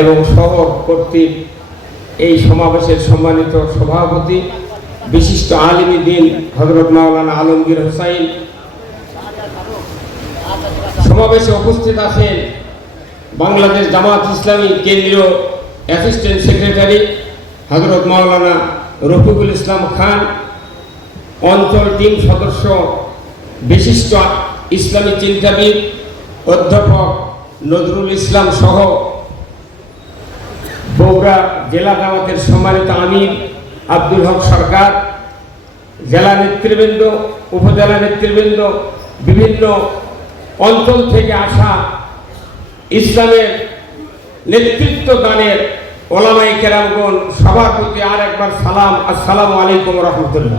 এবং শহর কর্তৃক এই সমাবেশের সম্মানিত সভাপতি বিশিষ্ট আলিমী দ্বীন হযরত মাওলানা আলমগীর হোসাইন, সমাবেশে উপস্থিত আছেন বাংলাদেশ জামাত ইসলামী কেন্দ্রীয় অ্যাসিস্ট্যান্ট সেক্রেটারি হযরত মাওলানা রফিকুল ইসলাম খান, অঞ্চল টিম সদস্য বিশিষ্ট ইসলামী চিন্তাবিদ অধ্যাপক নজরুল ইসলাম সহ বগুড়া জেলা জামাতের সম্মানিত আমির আব্দুল হক সরকার, জেলা নেতৃবৃন্দ, উপজেলা নেতৃবৃন্দ, বিভিন্ন অঞ্চল থেকে আসা ইসলামের নেতৃত্ব দানের ওলামায়ে কেরামগণ, সবার প্রতি আর একবার সালাম, আসসালামু আলাইকুম রহমতুল্লাহ।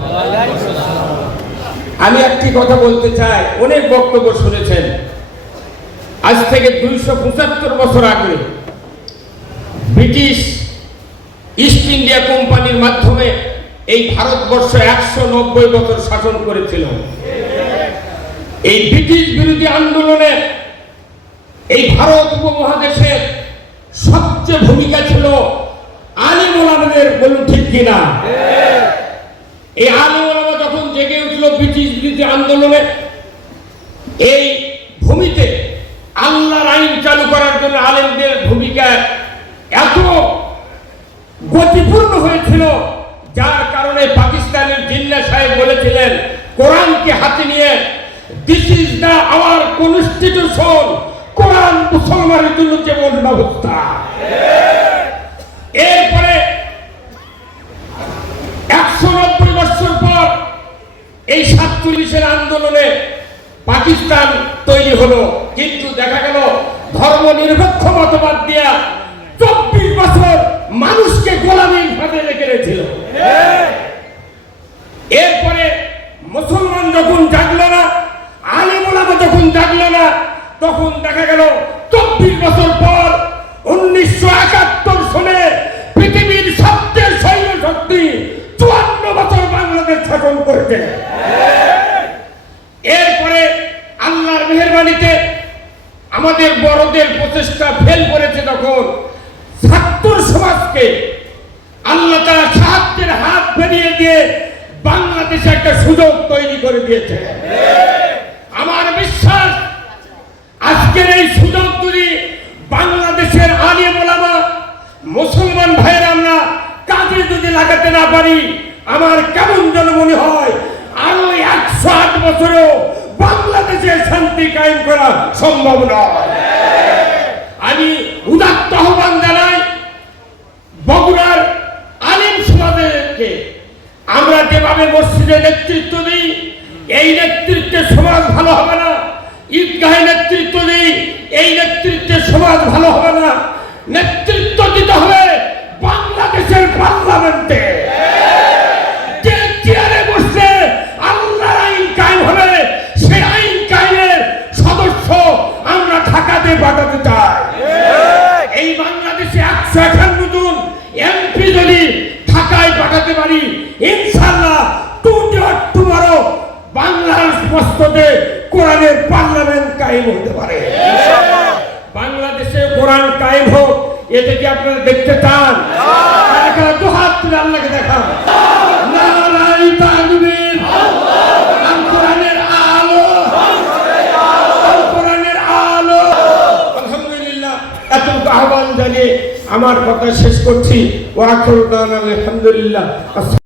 আমি একটি কথা বলতে চাই, অনেক বক্তব্য শুনেছেন। আজ থেকে 275 বছর আগে ব্রিটিশ ইস্ট ইন্ডিয়া কোম্পানির মাধ্যমে এই ভারতবর্ষ 190 বছর শাসন করেছিল। এই ব্রিটিশ বিরোধী আন্দোলনে এই ভারত উপমহাদেশের সবচেয়ে ভূমিকা ছিল আলিম ওলামাদের, বলুন ঠিক কিনা? এই আলিম ওলামা যখন জেগে উঠল ব্রিটিশ বিরোধী আন্দোলনে, এই ভূমিতে আল্লাহর আইন চালু করার জন্য আলেমদের ভূমিকা এত গতিপূর্ণ হয়েছিল, যার কারণে পাকিস্তানের জিন্না সাহেব বলেছিলেন কোরআনকে হাতে নিয়ে, this is the our constitution, Quran মুসলমানের জন্য যেমন ব্যবস্থা। এরপরে 190 বছর পর এই 47-এর আন্দোলনে পাকিস্তান তৈরি হলো, কিন্তু দেখা গেল ধর্ম নিরপেক্ষ মতবাদ দিয়া 24 বছর মানুষকে গোলামীর ফাঁদে রেখে রেখেছিল। এরপরে মুসলমান যখন জাগলো না, আলিম ওলামা যখন জাগলো না, তখন দেখা গেল 24 বছর পর 1971 সালে পৃথিবীর সবচেয়ে সৈন্য শক্তি 54 বছর বাংলাদেশ শাসন করেছে। এরপরে আল্লাহর মেহেরবানিতে আমাদের বড়দের প্রচেষ্টা ফেল করেছে, তখন ছাত্র সমাজকে আল্লাহ তাআলা সাহায্যের হাত ফেরিয়ে দিয়ে বাংলাদেশে একটা সুযোগ তৈরি করে দিয়েছে। আমার বিশ্বাস আজকের এই সুযোগ যদি বাংলাদেশের আলিম ওলামা মুসলমান ভাইয়েরা আমরা কাজে যদি লাগাতে না পারি, আমার কেমন যেন মনে হয় আরো 108 বছরেও বাংলাদেশের শান্তি কায়েম করা সম্ভব নয়। আমি উদাত্ত আহ্বান জানাই বগুড়ার আলিম সমাজকে, আমরা যেভাবে মসজিদে নেতৃত্ব দিই, এই নেতৃত্বে সমাজ ভালো হবে না। ঈদগাহে নেতৃত্ব দিই, এই নেতৃত্বে সমাজ ভালো হবে না। নেতৃত্ব দিতে হবে বাংলাদেশের পার্লামেন্টে, যে চেয়ারে বসে আল্লাহর আইন কায়েম হবে, সেই আইন কায়েমের সদস্য আমরা ঢাকাতে পাঠাতে চাই। এই বাংলাদেশে 151 জন এমপি যদি ঢাকায় পাঠাতে পারি, ইনশাআল্লাহ টুমরো বাংলার মস্তকে কোরআনের পার্লামেন্ট কায়েম হতে পারে। বাংলাদেশে কোরআন কায়েম হোক, এটা কি আপনারা দেখতে চান? দুহাত তুলে আল্লাহকে দেখান, নারায়ে তাকবীর, কোরআনের আলো, কোরআনের আলো। আলহামদুলিল্লাহ, এতটুকু আহ্বান জানিয়ে আমার কথা শেষ করছি। ওয়া আখিরু দাওয়ানা আলহামদুলিল্লাহ।